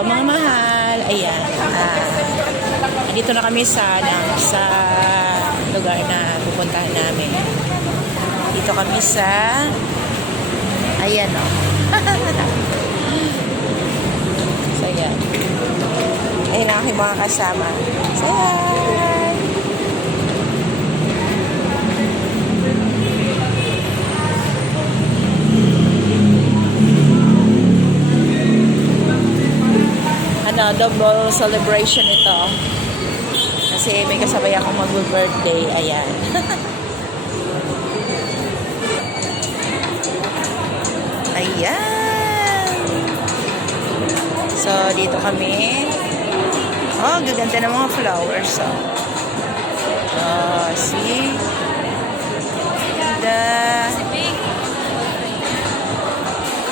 Hello mga mahal. Ayan. Dito na kami sa lugar na pupuntahan namin. Dito kami sa ayan o. So ayan. Ayan ang aking mga kasama. So ayan. Double celebration ito. Kasi may kasabay akong mag-birthday. Ayan. Ayan. So, dito kami. Oh, gaganda ng mga flowers. Oh, see? Ganda.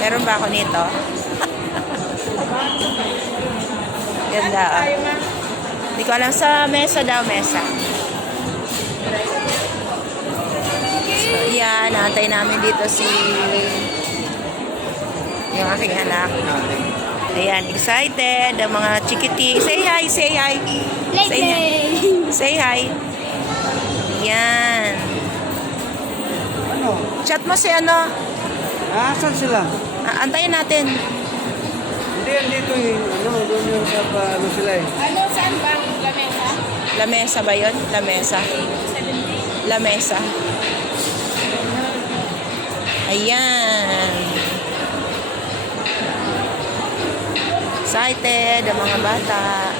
Meron ba ako nito? Ganda. Hindi ko alam sa mesa daw, mesa. So, yan. Naantay namin dito yung aking anak. Ayan, excited. Ang mga chikiti. Say hi, say hi. Say hi. Say hi. Yan. Ano? Chat mo si ano? Saan sila? Antayin natin. Dito yung, doon yung sa, sila eh. Ano, saan ba? Lamesa? Lamesa ba yun? Lamesa. Lamesa. Ayan. Excited ang mga bata.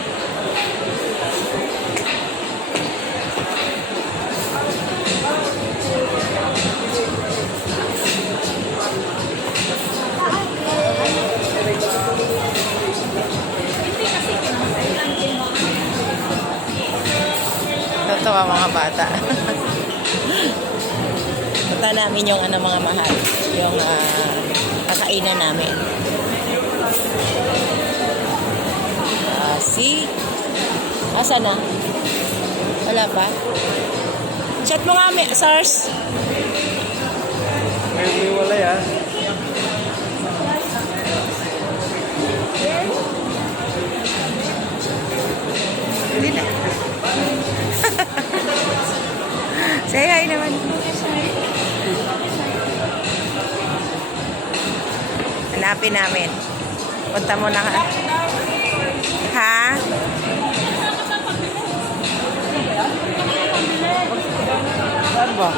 Totoo mga bata. Punta namin yung mga mahal. Yung kakainan namin. See? Asa na? Wala pa? Chat mo nga, SARS. May wala yan. Hindi na. Say hi naman. Hanapin namin. Punta mo na ka. Ha? Saan ba?